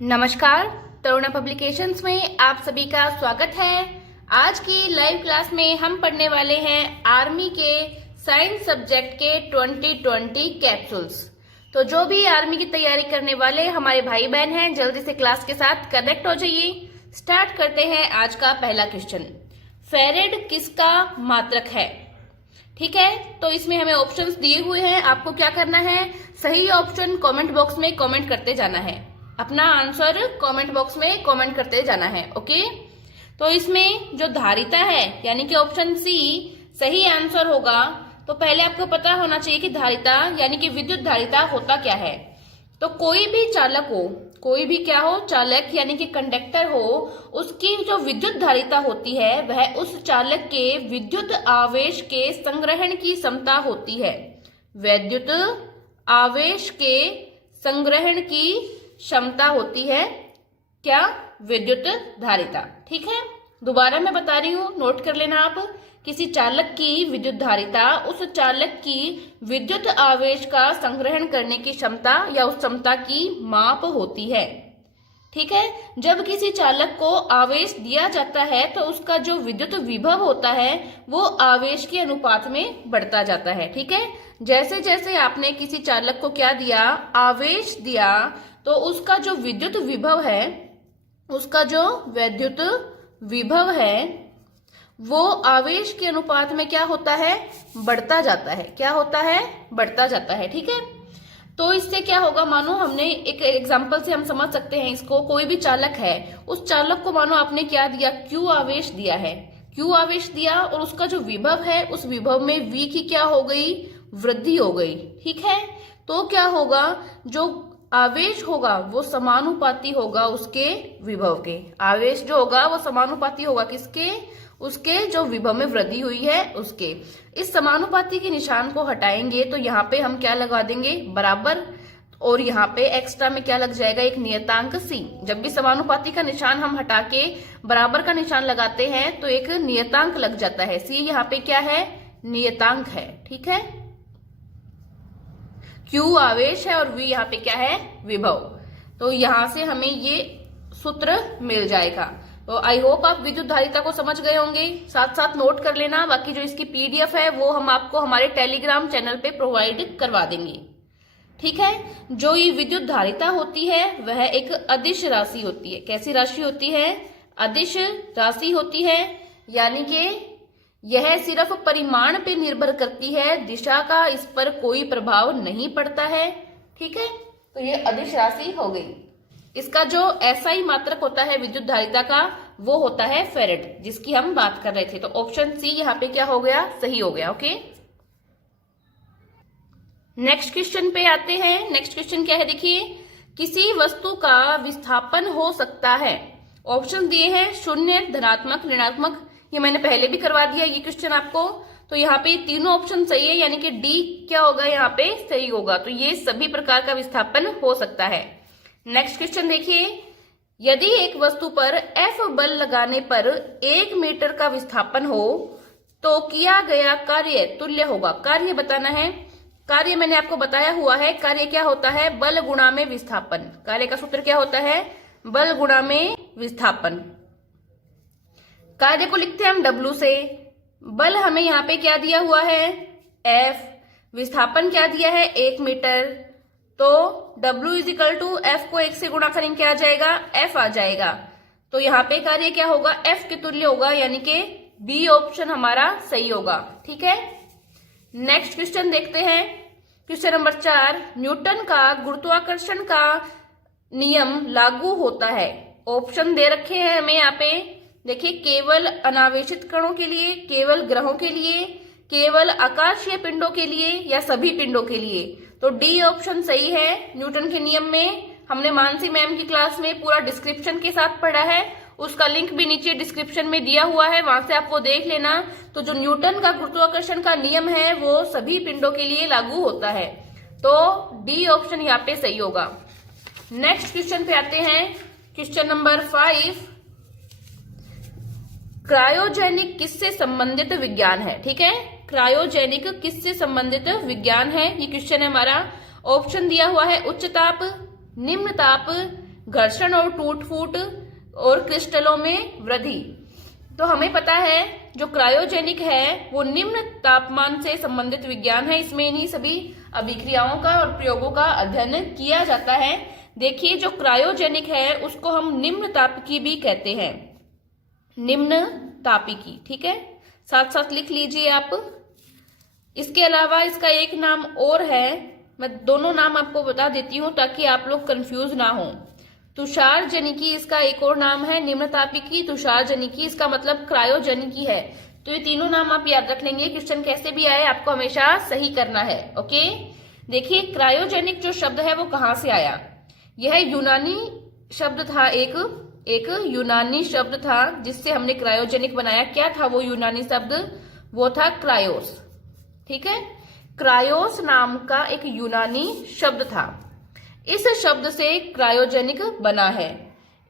नमस्कार, तरुणा पब्लिकेशंस में आप सभी का स्वागत है। आज की लाइव क्लास में हम पढ़ने वाले हैं आर्मी के साइंस सब्जेक्ट के 2020 कैप्सूल्स। तो जो भी आर्मी की तैयारी करने वाले हमारे भाई बहन हैं, जल्दी से क्लास के साथ कनेक्ट हो जाइए। स्टार्ट करते हैं आज का पहला क्वेश्चन। फेरेड किसका मात्रक है? ठीक है, तो इसमें हमें ऑप्शंस दिए हुए हैं। आपको क्या करना है, सही ऑप्शन कमेंट बॉक्स में कमेंट करते जाना है। अपना आंसर कमेंट बॉक्स में कमेंट करते जाना है। ओके, तो इसमें जो धारिता है यानी कि ऑप्शन सी सही आंसर होगा। तो पहले आपको पता होना चाहिए कि धारिता यानी कि विद्युत धारिता होता क्या है। तो कोई भी चालक हो, कोई भी क्या हो, चालक यानी कि कंडक्टर हो, उसकी जो विद्युत धारिता होती है वह उस चालक के विद्युत आवेश के संग्रहण की क्षमता होती है। विद्युत आवेश के संग्रहण की क्षमता होती है क्या? विद्युत धारिता। ठीक है, दोबारा मैं बता रही हूं, नोट कर लेना आप। किसी चालक की विद्युत धारिता उस चालक की विद्युत आवेश का संग्रहण करने की क्षमता या उस क्षमता की माप होती है। ठीक है, जब किसी चालक को आवेश दिया जाता है तो उसका जो विद्युत विभव होता है वो आवेश के अनुपात में बढ़ता जाता है। ठीक है, जैसे जैसे आपने किसी चालक को क्या दिया, आवेश दिया, तो उसका जो विद्युत विभव है, उसका जो विद्युत विभव है वो आवेश के अनुपात में क्या होता है, बढ़ता जाता है। क्या होता है? बढ़ता जाता है। ठीक है, तो इससे क्या होगा, मानो हमने एक एग्जांपल से हम समझ सकते हैं इसको। कोई भी चालक है, उस चालक को मानो आपने क्या दिया, क्यू आवेश दिया है। क्यू आवेश दिया और उसका जो विभव है उस विभव में वी की क्या हो गई, वृद्धि हो गई। ठीक है, तो क्या होगा, जो आवेश होगा वो समानुपाती होगा उसके विभव के। आवेश जो होगा वो समानुपाती होगा किसके, उसके जो विभव में वृद्धि हुई है उसके। इस समानुपाती के निशान को हटाएंगे तो यहाँ पे हम क्या लगा देंगे, बराबर, और यहाँ पे एक्स्ट्रा में क्या लग जाएगा, एक नियतांक सी। जब भी समानुपाती का निशान हम हटा के बराबर का निशान लगाते हैं तो एक नियतांक लग जाता है। सी यहाँ पे क्या है, नियतांक है। ठीक है, Q आवेश है और V यहाँ पे क्या है, विभव। तो यहां से हमें ये सूत्र मिल जाएगा। तो आई होप आप विद्युत धारिता को समझ गए होंगे। साथ साथ नोट कर लेना, बाकी जो इसकी PDF है वो हम आपको हमारे टेलीग्राम चैनल पे प्रोवाइड करवा देंगे। ठीक है, जो ये विद्युत धारिता होती है वह एक अदिश राशि होती है। कैसी राशि होती है? अदिश राशि होती है, यानी कि यह सिर्फ परिमाण पे निर्भर करती है, दिशा का इस पर कोई प्रभाव नहीं पड़ता है। ठीक है, तो ये अदिश राशि हो गई। इसका जो SI मात्रक होता है विद्युत धारिता का वो होता है फेरेड, जिसकी हम बात कर रहे थे। तो ऑप्शन सी यहाँ पे क्या हो गया, सही हो गया। ओके, नेक्स्ट क्वेश्चन पे आते हैं। नेक्स्ट क्वेश्चन क्या है, देखिए, किसी वस्तु का विस्थापन हो सकता है। ऑप्शन दिए हैं शून्य, धनात्मक, ऋणात्मक। ये मैंने पहले भी करवा दिया ये क्वेश्चन आपको। तो यहाँ पे तीनों ऑप्शन सही है, यानी कि डी क्या होगा, यहाँ पे सही होगा। तो ये सभी प्रकार का विस्थापन हो सकता है। नेक्स्ट क्वेश्चन देखिए, यदि एक वस्तु पर F बल लगाने पर 1 मीटर का विस्थापन हो तो किया गया कार्य तुल्य होगा। कार्य बताना है। कार्य मैंने आपको बताया हुआ है। कार्य क्या होता है, बल गुणा में विस्थापन। कार्य का सूत्र क्या होता है, बल गुणा में विस्थापन। कार्य को लिखते हैं हम W से। बल हमें यहाँ पे क्या दिया हुआ है, F। विस्थापन क्या दिया है, 1 मीटर। तो W is equal to F को 1 से गुणा करेंगे क्या आ जाएगा, F आ जाएगा। तो यहाँ पे कार्य क्या होगा, F के तुल्य होगा, यानी कि B ऑप्शन हमारा सही होगा। ठीक है, नेक्स्ट क्वेश्चन देखते हैं। क्वेश्चन नंबर 4, न्यूटन का गुरुत्वाकर्षण का नियम लागू होता है। ऑप्शन दे रखे हैं हमें यहाँ पे, देखिए, केवल अनावेशित कणों के लिए, केवल ग्रहों के लिए, केवल आकाशीय पिंडों के लिए या सभी पिंडों के लिए। तो डी ऑप्शन सही है। न्यूटन के नियम में हमने मानसी मैम की क्लास में पूरा डिस्क्रिप्शन के साथ पढ़ा है, उसका लिंक भी नीचे डिस्क्रिप्शन में दिया हुआ है, वहां से आपको देख लेना। तो जो न्यूटन का गुरुत्वाकर्षण का नियम है वो सभी पिंडों के लिए लागू होता है। तो डी ऑप्शन यहाँ पे सही होगा। नेक्स्ट क्वेश्चन पे आते हैं। क्वेश्चन नंबर 5, क्रायोजेनिक किससे संबंधित विज्ञान है। ठीक है, क्रायोजेनिक किससे संबंधित विज्ञान है, ये क्वेश्चन है हमारा। ऑप्शन दिया हुआ है उच्च ताप, निम्न ताप, घर्षण और टूट फूट और क्रिस्टलों में वृद्धि। तो हमें पता है जो क्रायोजेनिक है वो निम्न तापमान से संबंधित विज्ञान है। इसमें इन्हीं सभी अभिक्रियाओं का और प्रयोगों का अध्ययन किया जाता है। देखिए जो क्रायोजेनिक है उसको हम निम्न तापिकी भी कहते हैं, निम्न तापिकी। ठीक है, साथ साथ लिख लीजिए आप। इसके अलावा इसका एक नाम और है, मैं दोनों नाम आपको बता देती हूँ ताकि आप लोग कंफ्यूज ना हो। तुषार जनिकी इसका एक और नाम है, निम्न तापिकी, तुषार जनिकी इसका मतलब क्रायोजनिकी है। तो ये तीनों नाम आप याद रख लेंगे, क्वेश्चन कैसे भी आए आपको हमेशा सही करना है। ओके, देखिए क्रायोजेनिक जो शब्द है वो कहाँ से आया। यह यूनानी शब्द था, एक यूनानी शब्द था जिससे हमने क्रायोजेनिक बनाया। क्या था वो यूनानी शब्द, वो था क्रायोस। ठीक है, क्रायोस नाम का एक यूनानी शब्द था, इस शब्द से क्रायोजेनिक बना है।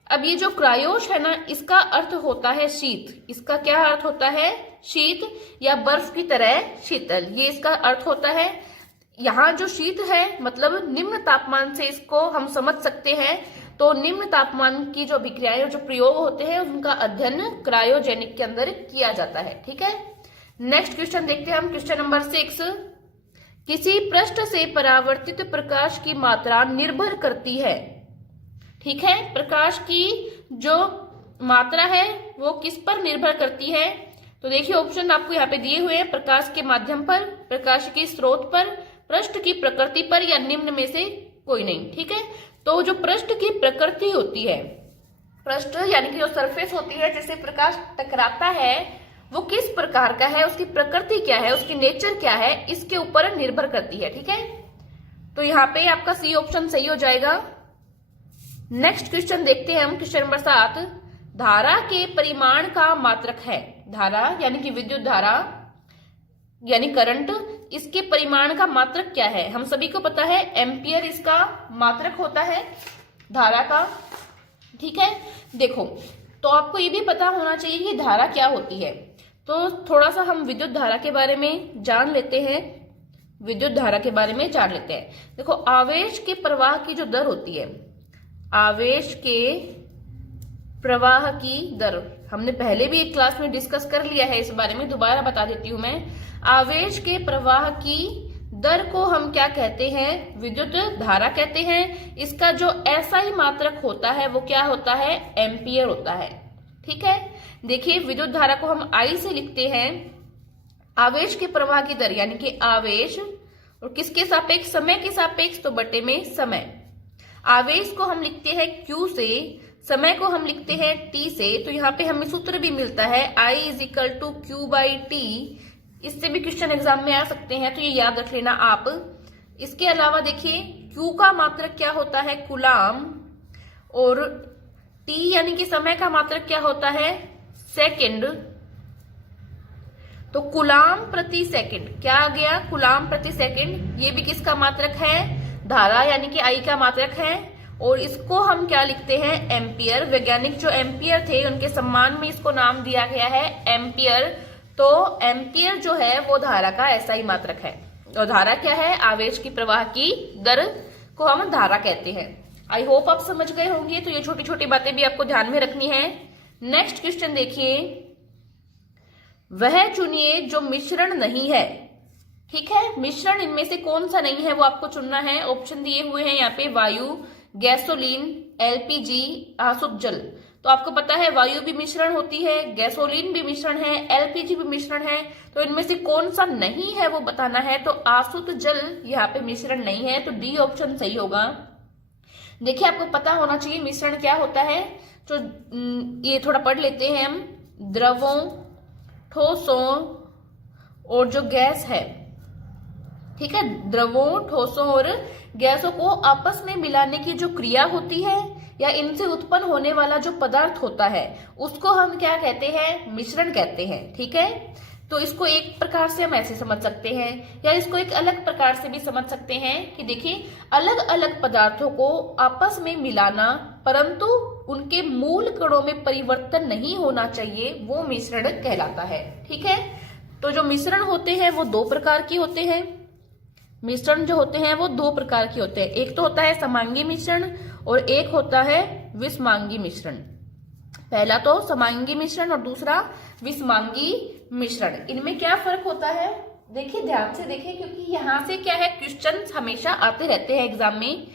अब ये जो क्रायोस है ना, इसका अर्थ होता है शीत। इसका क्या अर्थ होता है, शीत या बर्फ की तरह शीतल, ये इसका अर्थ होता है। यहाँ जो शीत है मतलब निम्न तापमान से इसको हम समझ सकते हैं। तो निम्न तापमान की जो अभिक्रियाएं, जो प्रयोग होते हैं उनका अध्ययन क्रायोजेनिक के अंदर किया जाता है। ठीक है, नेक्स्ट क्वेश्चन देखते हैं हम, क्वेश्चन नंबर 6। किसी पृष्ठ से परावर्तित प्रकाश की मात्रा निर्भर करती है। ठीक है, प्रकाश की जो मात्रा है वो किस पर निर्भर करती है। तो देखिए ऑप्शन आपको यहाँ पे दिए हुए हैं, प्रकाश के माध्यम पर, प्रकाश के स्रोत पर, पृष्ठ की प्रकृति पर, या निम्न में से कोई नहीं। ठीक है, तो जो पृष्ठ की प्रकृति होती है, पृष्ठ यानी कि जो सरफेस होती है जिससे प्रकाश टकराता है वो किस प्रकार का है, उसकी प्रकृति क्या है, उसकी नेचर क्या है, इसके ऊपर निर्भर करती है। ठीक है, तो यहाँ पे आपका सी ऑप्शन सही हो जाएगा। नेक्स्ट क्वेश्चन देखते हैं हम, क्वेश्चन नंबर 7। धारा के परिमाण का मात्रक है। धारा यानी कि विद्युत धारा यानी करंट, इसके परिमाण का मात्रक क्या है। हम सभी को पता है एम्पियर इसका मात्रक होता है धारा का। ठीक है, देखो तो आपको ये भी पता होना चाहिए कि धारा क्या होती है। तो थोड़ा सा हम विद्युत धारा के बारे में जान लेते हैं, विद्युत धारा के बारे में जान लेते हैं। देखो आवेश के प्रवाह की जो दर होती है, आवेश के प्रवाह की दर हमने पहले भी एक क्लास में डिस्कस कर लिया है, इस बारे में दोबारा बता देती हूं मैं। आवेश के प्रवाह की दर को हम क्या कहते हैं, विद्युत धारा कहते हैं। इसका जो एसआई मात्रक होता है वो क्या होता है, एम्पियर होता है। ठीक है, देखिए विद्युत धारा को हम आई से लिखते हैं, आवेश के प्रवाह की दर यानी कि आवेश, और किसके सापेक्ष, समय के सापेक्ष, तो बटे में समय। आवेश को हम लिखते हैं क्यू से, समय को हम लिखते हैं टी से। तो यहाँ पे हमें सूत्र भी मिलता है I = Q/T। इससे भी क्वेश्चन एग्जाम में आ सकते हैं, तो ये याद रख लेना आप। इसके अलावा देखिए Q का मात्रक क्या होता है, कूलाम, और T यानी कि समय का मात्रक क्या होता है, सेकंड। तो कूलाम प्रति सेकंड क्या आ गया, कूलाम प्रति सेकंड। ये भी किसका मात्रक है, धारा यानी कि I का मात्रक है। और इसको हम क्या लिखते हैं, एम्पियर। वैज्ञानिक जो एम्पियर थे उनके सम्मान में इसको नाम दिया गया है एम्पियर। तो एम्पियर जो है वो धारा का एसआई मात्रक है। और धारा क्या है, आवेश की प्रवाह की दर को हम धारा कहते हैं। आई होप आप समझ गए होंगे। तो ये छोटी छोटी बातें भी आपको ध्यान में रखनी है। नेक्स्ट क्वेश्चन देखिए, वह चुनिए जो मिश्रण नहीं है। ठीक है, मिश्रण इनमें से कौन सा नहीं है वो आपको चुनना है। ऑप्शन दिए हुए हैं यहाँ पे, वायु, गैसोलीन, एलपीजी, आसुत जल। तो आपको पता है वायु भी मिश्रण होती है, गैसोलीन भी मिश्रण है, एलपीजी भी मिश्रण है। तो इनमें से कौन सा नहीं है वो बताना है। तो आसुत जल यहाँ पे मिश्रण नहीं है, तो डी ऑप्शन सही होगा। देखिए आपको पता होना चाहिए मिश्रण क्या होता है। तो ये थोड़ा पढ़ लेते हैं हम। द्रवों, ठोसों और जो गैस है, ठीक है, द्रवों, ठोसों और गैसों को आपस में मिलाने की जो क्रिया होती है या इनसे उत्पन्न होने वाला जो पदार्थ होता है उसको हम क्या कहते हैं, मिश्रण कहते हैं। ठीक है, तो इसको एक प्रकार से हम ऐसे समझ सकते हैं या इसको एक अलग प्रकार से भी समझ सकते हैं कि देखिए अलग अलग पदार्थों को आपस में मिलाना परंतु उनके मूल कणों में परिवर्तन नहीं होना चाहिए, वो मिश्रण कहलाता है। ठीक है, तो जो मिश्रण होते हैं वो दो प्रकार के होते हैं। मिश्रण जो होते हैं वो दो प्रकार के होते हैं। एक तो होता है समांगी मिश्रण और एक होता है विषमांगी मिश्रण। पहला तो समांगी मिश्रण और दूसरा विषमांगी मिश्रण। इनमें क्या फर्क होता है, देखिए ध्यान से देखिए, क्योंकि यहाँ से क्या है क्वेश्चन हमेशा आते रहते हैं एग्जाम में।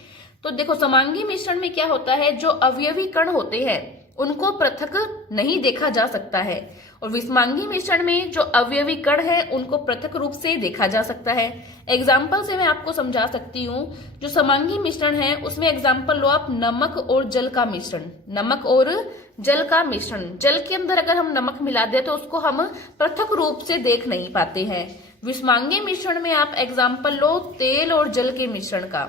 तो देखो समांगी मिश्रण में क्या होता है, जो अवयवी कण होते हैं उनको पृथक नहीं देखा जा सकता है, और विषमांगी मिश्रण में जो अवयवी कण है उनको पृथक रूप से देखा जा सकता है। एग्जाम्पल से मैं आपको समझा सकती हूँ। जो समांगी मिश्रण है उसमें एग्जाम्पल लो आप नमक और जल का मिश्रण। नमक और जल का मिश्रण, जल के अंदर अगर हम नमक मिला दें तो उसको हम पृथक रूप से देख नहीं पाते हैं। विषमांगी मिश्रण में आप एग्जाम्पल लो तेल और जल के मिश्रण का।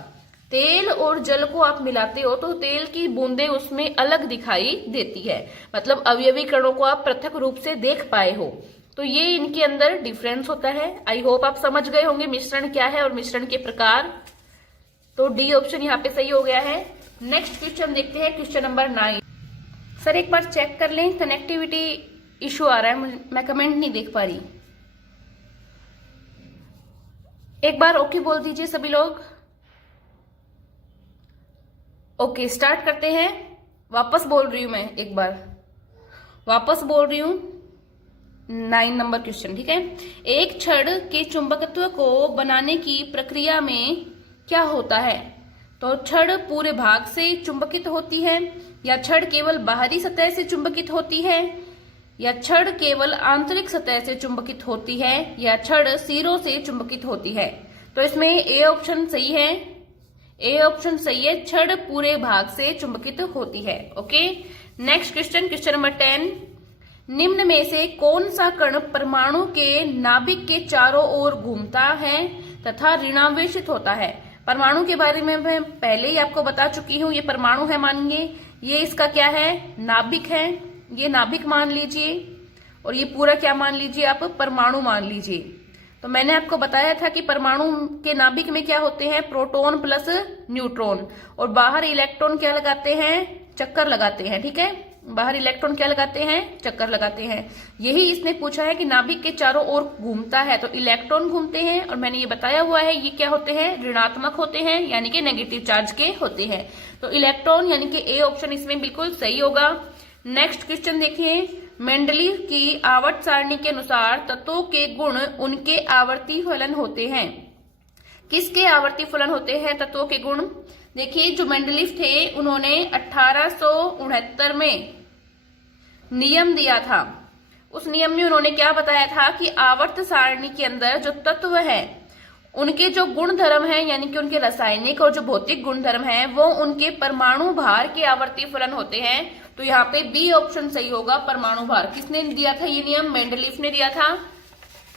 तेल और जल को आप मिलाते हो तो तेल की बूंदें उसमें अलग दिखाई देती है, मतलब अवयवी कणों को आप पृथक रूप से देख पाए हो। तो ये इनके अंदर डिफरेंस होता है। आई होप आप समझ गए होंगे मिश्रण क्या है और मिश्रण के प्रकार। तो डी ऑप्शन यहाँ पे सही हो गया है। नेक्स्ट क्वेश्चन देखते हैं, क्वेश्चन नंबर 9। सर एक बार चेक कर लें, कनेक्टिविटी इश्यू आ रहा है, मैं कमेंट नहीं देख पा रही। एक बार ओके बोल दीजिए सभी लोग। ओके स्टार्ट करते हैं। वापस बोल रही हूं मैं, एक बार वापस बोल रही हूं। 9 नंबर क्वेश्चन, ठीक है। एक छड़ के चुंबकत्व को बनाने की प्रक्रिया में क्या होता है? तो छड़ पूरे भाग से चुंबकित होती है, या छड़ केवल बाहरी सतह से चुंबकित होती है, या छड़ केवल आंतरिक सतह से चुंबकित होती है, या छड़ सिरों से चुंबकित होती है? तो इसमें ए ऑप्शन सही है। ए ऑप्शन सही है, छड़ पूरे भाग से चुंबकित होती है। Okay next question, question number 10। निम्न में से कौन सा कण परमाणु के नाभिक के चारों ओर घूमता है तथा ऋणावेशित होता है? परमाणु के बारे में मैं पहले ही आपको बता चुकी हूं। ये परमाणु है मानिए, ये इसका क्या है, नाभिक है। ये नाभिक मान लीजिए, और ये पूरा क्या मान लीजिए आप, परमाणु मान लीजिए। तो मैंने आपको बताया था कि परमाणु के नाभिक में क्या होते हैं, प्रोटॉन प्लस न्यूट्रॉन, और बाहर इलेक्ट्रॉन क्या लगाते हैं, चक्कर लगाते हैं, ठीक है। बाहर इलेक्ट्रॉन क्या लगाते हैं, चक्कर लगाते हैं। यही इसने पूछा है कि नाभिक के चारों ओर घूमता है, तो इलेक्ट्रॉन घूमते हैं, और मैंने ये बताया हुआ है ये क्या होते हैं, ऋणात्मक होते हैं, यानी कि नेगेटिव चार्ज के होते हैं। तो इलेक्ट्रॉन यानी कि ए ऑप्शन इसमें बिल्कुल सही होगा। नेक्स्ट क्वेश्चन देखिए, मेंडलीव की आवर्त सारणी के अनुसार तत्वों के गुण उनके आवर्ती फलन होते हैं। किसके आवर्ती फलन होते हैं तत्वों के गुण? देखिए जो मेंडलीव थे उन्होंने 1869 में नियम दिया था। उस नियम में उन्होंने क्या बताया था कि आवर्त सारणी के अंदर जो तत्व है उनके जो गुण धर्म है, यानी कि उनके रासायनिक और जो भौतिक गुण धर्म है, वो उनके परमाणु भार के आवर्ती फलन होते हैं। तो यहाँ पे बी ऑप्शन सही होगा, परमाणु भार। किसने दिया था ये नियम? मेंडलीव ने दिया था,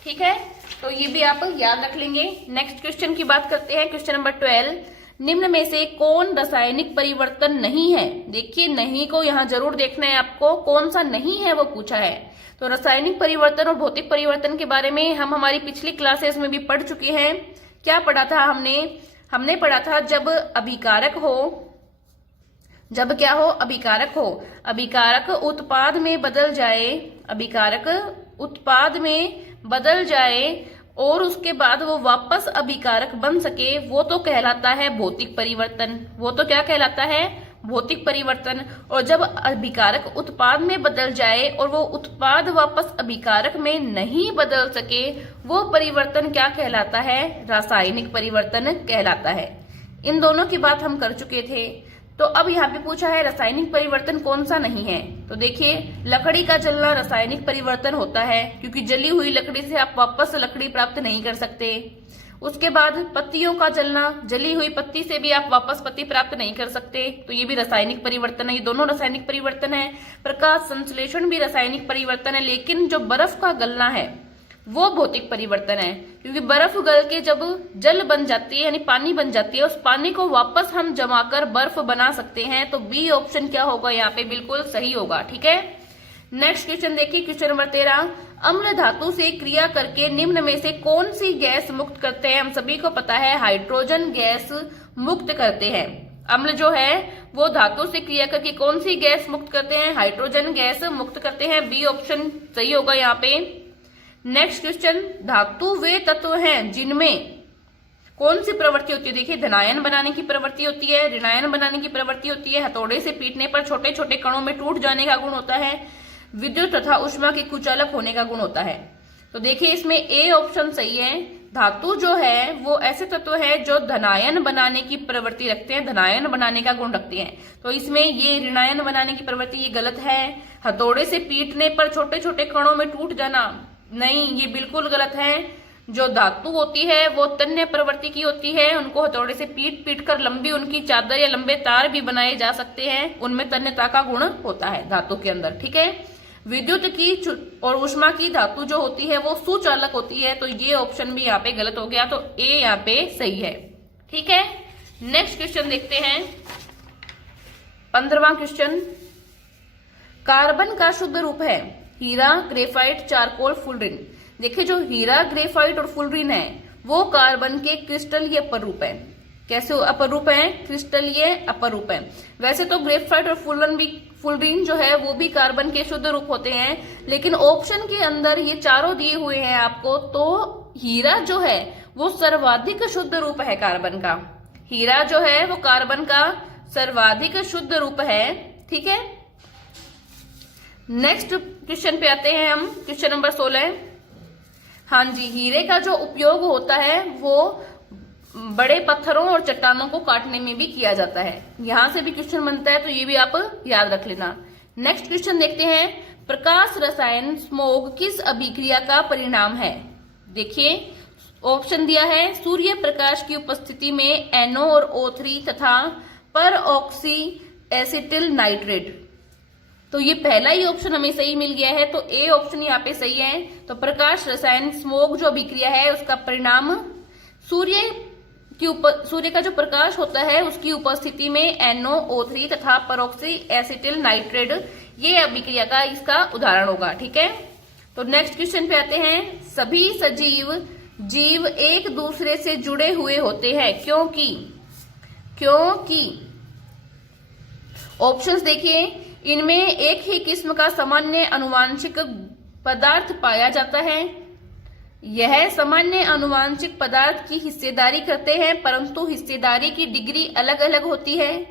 ठीक है। तो ये भी आप याद रख लेंगे। नेक्स्ट क्वेश्चन की बात करते हैं, क्वेश्चन नंबर 12। निम्न में से कौन रासायनिक परिवर्तन नहीं है? देखिए नहीं को यहाँ जरूर देखना है आपको, कौन सा नहीं है वो पूछा है। तो रासायनिक परिवर्तन और भौतिक परिवर्तन के बारे में हम हमारी पिछली क्लासेस में भी पढ़ चुके हैं। क्या पढ़ा था हमने पढ़ा था जब अभिकारक हो, जब क्या हो, अभिकारक हो, अभिकारक उत्पाद में बदल जाए, अभिकारक उत्पाद में बदल जाए और उसके बाद वो वापस अभिकारक बन सके, वो तो कहलाता है भौतिक परिवर्तन। वो तो क्या कहलाता है? भौतिक परिवर्तन। और जब अभिकारक उत्पाद में बदल जाए और वो उत्पाद वापस अभिकारक में नहीं बदल सके, वो परिवर्तन क्या कहलाता है? रासायनिक परिवर्तन कहलाता है। इन दोनों की बात हम कर चुके थे। तो अब यहाँ पे पूछा है रासायनिक परिवर्तन कौन सा नहीं है। तो देखिए लकड़ी का जलना रासायनिक परिवर्तन होता है, क्योंकि जली हुई लकड़ी से आप वापस लकड़ी प्राप्त नहीं कर सकते। उसके बाद पत्तियों का जलना, जली हुई पत्ती से भी आप वापस पत्ती प्राप्त नहीं कर सकते, तो ये भी रासायनिक परिवर्तन है। ये दोनों रासायनिक परिवर्तन है। प्रकाश संश्लेषण भी रासायनिक परिवर्तन है, लेकिन जो बर्फ का गलना है वो भौतिक परिवर्तन है, क्योंकि बर्फ गल के जब जल बन जाती है यानी पानी बन जाती है, उस पानी को वापस हम जमाकर बर्फ बना सकते हैं। तो बी ऑप्शन क्या होगा यहाँ पे? बिल्कुल सही होगा, ठीक है। नेक्स्ट क्वेश्चन देखिए, क्वेश्चन नंबर 13। अम्ल धातु से क्रिया करके निम्न में से कौन सी गैस मुक्त करते हैं? हम सभी को पता है हाइड्रोजन गैस मुक्त करते हैं। अम्ल जो है वो धातु से क्रिया करके कौन सी गैस मुक्त करते हैं? हाइड्रोजन गैस मुक्त करते हैं। बी ऑप्शन सही होगा यहाँ पे। नेक्स्ट क्वेश्चन, धातु वे तत्व हैं जिनमें कौन सी प्रवृत्ति होती है? देखिए, धनायन बनाने की प्रवृत्ति होती है, ऋणायन बनाने की प्रवृत्ति होती है, हथौड़े से पीटने पर छोटे छोटे कणों में टूट जाने का गुण होता है, विद्युत तथा ऊष्मा के कुचालक होने का गुण होता है। तो देखिए, इसमें ए ऑप्शन सही है। धातु जो है वो ऐसे तत्व है जो धनायन बनाने की प्रवृत्ति रखते हैं, धनायन बनाने का गुण रखते हैं। तो इसमें ये ऋणायन बनाने की प्रवृत्ति ये गलत है। हथौड़े से पीटने पर छोटे छोटे कणों में टूट जाना, नहीं, ये बिल्कुल गलत है। जो धातु होती है वो तन्य प्रवृत्ति की होती है, उनको हथौड़े से पीट पीट कर लंबी उनकी चादर या लंबे तार भी बनाए जा सकते हैं, उनमें तन्यता का गुण होता है धातु के अंदर। ठीक है, विद्युत की और ऊष्मा की धातु जो होती है वो सुचालक होती है। तो ये ऑप्शन भी यहाँ पे गलत हो गया, तो ए यहाँ पे सही है। ठीक है, नेक्स्ट क्वेश्चन देखते हैं। 15वां क्वेश्चन, कार्बन का शुद्ध रूप है हीरा, ग्रेफाइट, चारकोल, फुलरिन। देखिए, जो हीरा, ग्रेफाइट और फुलरिन है वो कार्बन के क्रिस्टलीय अपर रूप है। कैसे अपर रूप है? क्रिस्टलीय अपर रूप है। वैसे तो ग्रेफाइट और फुलरिन जो है वो भी कार्बन के शुद्ध रूप होते हैं, लेकिन ऑप्शन के अंदर ये चारों दिए हुए हैं आपको, तो हीरा जो है वो सर्वाधिक शुद्ध रूप है कार्बन का। हीरा जो है वो कार्बन का सर्वाधिक शुद्ध रूप है। ठीक है, नेक्स्ट क्वेश्चन पे आते हैं हम, क्वेश्चन नंबर 16। हाँ जी, हीरे का जो उपयोग होता है वो बड़े पत्थरों और चट्टानों को काटने में भी किया जाता है। यहां से भी क्वेश्चन बनता है, तो ये भी आप याद रख लेना। नेक्स्ट क्वेश्चन देखते हैं, प्रकाश रसायन स्मोग किस अभिक्रिया का परिणाम है? देखिए, ऑप्शन दिया है, सूर्य प्रकाश की उपस्थिति में NO और O3 तथा पर ऑक्सी एसिटिल नाइट्रेट। तो ये पहला ही ऑप्शन हमें सही मिल गया है, तो ए ऑप्शन यहाँ पे सही है। तो प्रकाश रसायन स्मोग जो अभिक्रिया है उसका परिणाम सूर्य का जो प्रकाश होता है उसकी उपस्थिति में NO3 तथा परऑक्सी एसिटिल नाइट्रेट, ये अभिक्रिया का इसका उदाहरण होगा। ठीक है, तो नेक्स्ट क्वेश्चन पे आते हैं। सभी सजीव जीव एक दूसरे से जुड़े हुए होते हैं क्योंकि ऑप्शंस देखिए, इनमें एक ही किस्म का सामान्य आनुवांशिक पदार्थ पाया जाता है। यह सामान्य आनुवांशिक पदार्थ की हिस्सेदारी करते हैं, परंतु हिस्सेदारी की डिग्री अलग अलग होती है।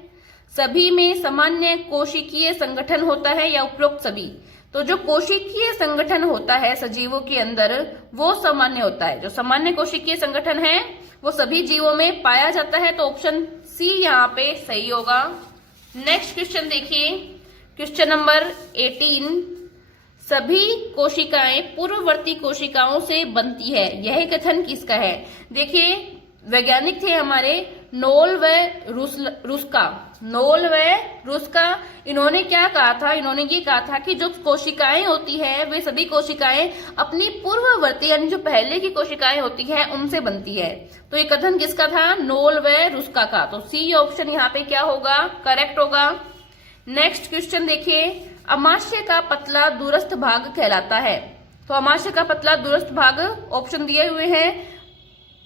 सभी में सामान्य कोशिकीय संगठन होता है, या उपरोक्त सभी। तो जो कोशिकीय संगठन होता है सजीवों के अंदर वो सामान्य होता है। जो सामान्य कोशिकीय संगठन है वो सभी जीवों में पाया जाता है, तो ऑप्शन सी यहाँ पे सही होगा। नेक्स्ट क्वेश्चन देखिए, क्वेश्चन नंबर 18। सभी कोशिकाएं पूर्ववर्ती कोशिकाओं से बनती है, यह कथन किसका है? देखिए, वैज्ञानिक थे हमारे नोल व रुस्का। इन्होंने क्या कहा था? इन्होंने ये कहा था कि जो कोशिकाएं होती है वे सभी कोशिकाएं अपनी पूर्ववर्ती यानी जो पहले की कोशिकाएं होती है उनसे बनती है। तो ये कथन किसका था? नोल व रुस्का का। तो सी ऑप्शन यहाँ पे क्या होगा? करेक्ट होगा। नेक्स्ट क्वेश्चन देखिए, अमाशय का पतला दूरस्थ भाग कहलाता है। तो अमाशय का पतला दूरस्थ भाग ऑप्शन दिए हुए हैं,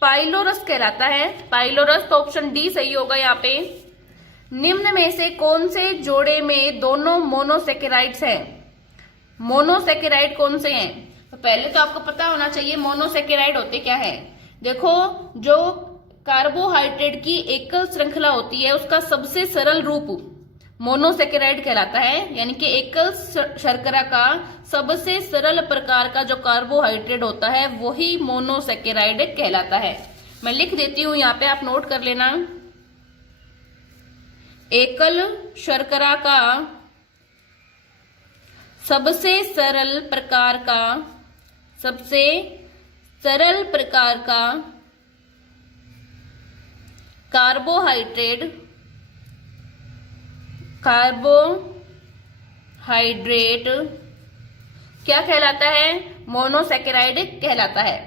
पाइलोरस कहलाता है। पाइलोरस, तो ऑप्शन डी सही होगा यहाँ पे। निम्न में से कौन से जोड़े में दोनों मोनोसेकेराइड्स हैं? मोनोसेकेराइड कौन से हैं? तो पहले तो आपको पता होना चाहिए मोनोसेकेराइड होते क्या है। देखो, जो कार्बोहाइड्रेट की एकल श्रृंखला होती है उसका सबसे सरल रूप मोनोसेकेराइड कहलाता है, यानी कि एकल शर्करा का सबसे सरल प्रकार का जो कार्बोहाइड्रेट होता है वही मोनोसेकेराइड कहलाता है। मैं लिख देती हूं यहाँ पे, आप नोट कर लेना। एकल शर्करा का सबसे सरल प्रकार का कार्बोहाइड्रेट क्या कहलाता है? मोनोसेकेराइड कहलाता है।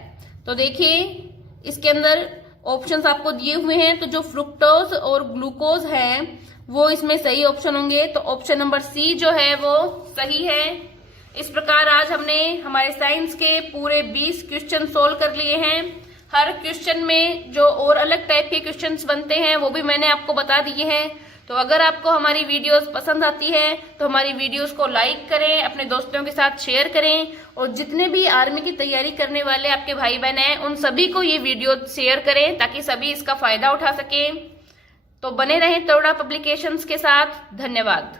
तो देखिए, इसके अंदर ऑप्शंस आपको दिए हुए हैं, तो जो फ्रुक्टोज और ग्लूकोज है वो इसमें सही ऑप्शन होंगे। तो ऑप्शन नंबर सी जो है वो सही है। इस प्रकार आज हमने हमारे साइंस के पूरे 20 क्वेश्चन सोल्व कर लिए हैं। हर क्वेश्चन में जो और अलग टाइप के क्वेश्चंस बनते हैं वो भी मैंने आपको बता दिए हैं। तो अगर आपको हमारी वीडियोस पसंद आती है तो हमारी वीडियोस को लाइक करें, अपने दोस्तों के साथ शेयर करें और जितने भी आर्मी की तैयारी करने वाले आपके भाई बहन हैं उन सभी को ये वीडियो शेयर करें ताकि सभी इसका फायदा उठा सकें। तो बने रहें तरुणा पब्लिकेशंस के साथ। धन्यवाद।